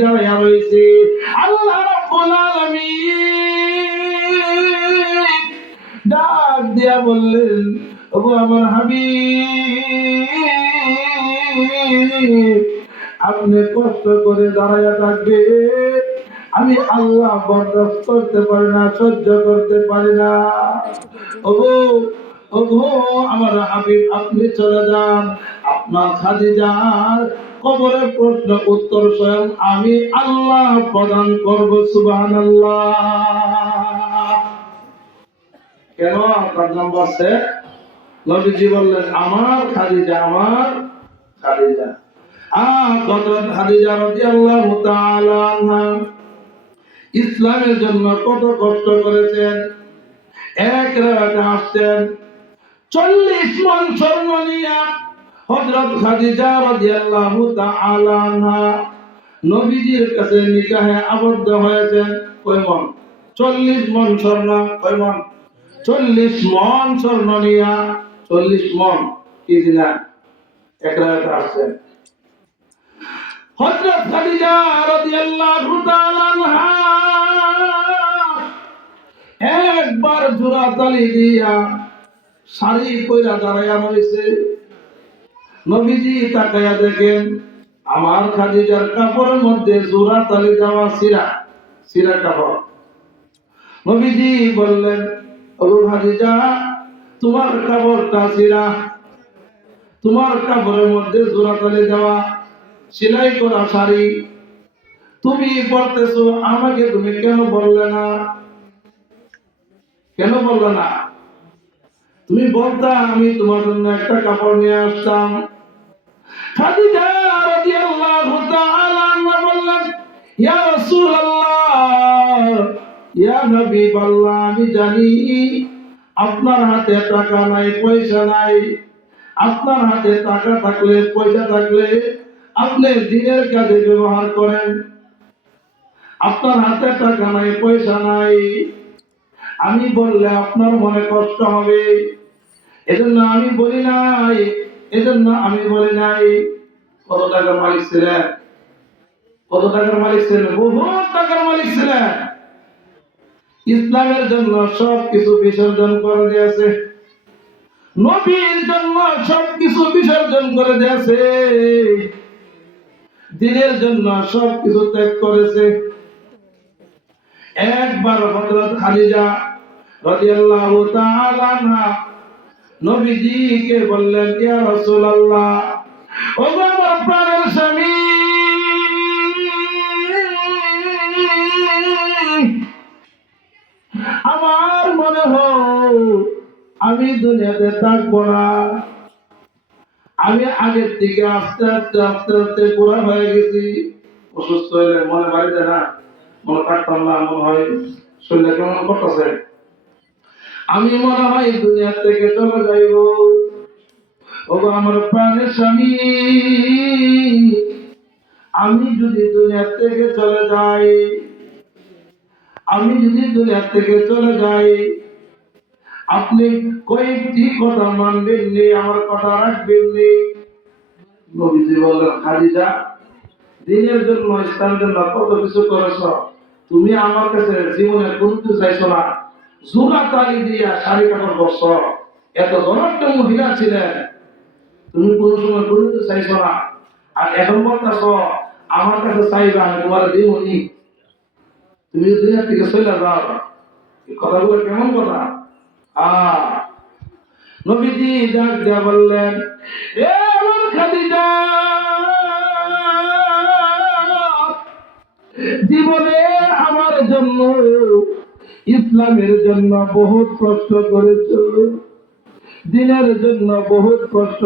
দাঁড়াইয়া রয়েছে। আল্লাহ রাব্বুল আলামিন ডাক দিয়া বললেন, ওগো আমার হাবিব, আপনি কষ্ট করে দাঁড়াইয়া থাকবে, আমি আল্লাহ বরদাস্ত করতে পারি না, সহ্য করতে পারি না। ওগো ওগো আমার হাবিব, আপনি চলে যান, আপনার খাদিজার কবরের প্রশ্ন উত্তর স্বয়ং আমি আল্লাহ প্রদান করব। সুবহানাল্লাহ। কেন আপনার নাম বলছে? নবীজি বললেন, আমার খাদিজা, আমার খাদিজা। হযরত খাদিজা রাদিয়াল্লাহু তাআলা আনহা ইসলামের জন্য কত কষ্ট করেছেন। এক রাতে আসছেন 40 মণ স্বর্ণ নিয়ে হযরত খাদিজা রাদিয়াল্লাহু তাআলা আনহা নবীজির কাছে নিকাহে আবদ্ধ হয়েছেন। কয় মণ? 40 মণ স্বর্ণ। কয় মণ? 40 মণ স্বর্ণ নিয়ে 40 মণ কি দিনা এক রাতে আসছেন। হযরত খাদিজা রাদিয়াল্লাহু তাআলা আনহা একবার জোড়া তালি দিয়া শাড়ি পয়রা দাঁড়াইয়া রয়েছে। নবীজি তাকায়া দেখেন আমার খাদিজার কাপড়ের মধ্যে জোড়া তালি দেওয়া সিরা কাপড়। নবীজি বললেন, ও খাদিজা, তোমার কাপড়টা সিরা, তোমার কাপড়ের মধ্যে জোড়া তালি দেওয়া সেলাই করা শাড়ি তুমি পরতেছো, আমাকে তুমি কেন বললে না? কেন বললে না? তুমি বলতা, আমি তোমার জন্য একটা কাপড় নিয়ে আসতাম। খাদিজা রাদিয়াল্লাহু তাআলা আনহা বললেন, ইয়া রাসূলুল্লাহ, ইয়া হাবিবাল্লাহ, আমি জানি আপনার হাতে টাকা নাই, পয়সা নাই। আপনার হাতে টাকা থাকলে, পয়সা থাকলে আপনি দিনের কাজে ব্যবহার করেন। আপনার হাতে টাকা নাই, পয়সা নাই, আমি বললে আপনার মনে কষ্ট হবে, এজন্য আমি বলি নাই, এজন্য আমি বলি নাই। কত টাকার মালিক ছিলেন? কত টাকার মালিক ছিলেন? বহুত টাকার মালিক ছিলেন। ইসলামের জন্য সবকিছু বিসর্জন করে দিয়েছে, নবীর জন্য সবকিছু বিসর্জন করে দিয়েছে, দিনের জন্য সবকিছু ত্যাগ করেছে। একবার হযরত খাদিজা রাদিয়াল্লাহু তাআলা আনহা নবীজিকে বললেন, ইয়া রাসূলুল্লাহ, ও আমার প্রাণের স্বামী, আমার মনে হয় আমি দুনিয়াতে থাকবো না। আমি আগের থেকে আস্তে আস্তে আস্তে আস্তে বুড়া হয়ে গেছি। অসুস্থ হইলে মনে বাড়িতে না, মনে থাকতাম না, মনে হয় শরীরে কেমন করতেছে, আমি মনে হয় দুনিয়া থেকে চলে যাইব। ও আমার প্রাণের স্বামী, আমি যদি দুনিয়া থেকে চলে যাই, আমি যদি দুনিয়া থেকে চলে যাই, আপনি কয়েকটি কথা মানবেন নি, আমার কথা রাখবেন নি। নবীজি বললেন, খাদিজা, দিনের জন্য, ইসলামের জন্য কত কিছু করেছ, তুমি আমার কাছে জীবনে কোনো কিছু চাইছো না, জোড়া তালি দিয়া শাড়ি কাপড় করছ, এত ধনাঢ্য মহিলা ছিলেন, তুমি কোনো সময় কোনো কিছু চাইছো না, আর এখন বলতেছ আমার কাছে চাইবে, আমি তোমার দিবনি, তুমি দুনিয়া থেকে চলে যাও। এই কথাগুলো কেমন কথা? নবীজি ডাক দিয়া বললেন, এ আমার খাদিজা, জীবনে আমার জন্য, ইসলামের জন্য বহুত কষ্ট করেছো, দিনের জন্য বহুত কষ্ট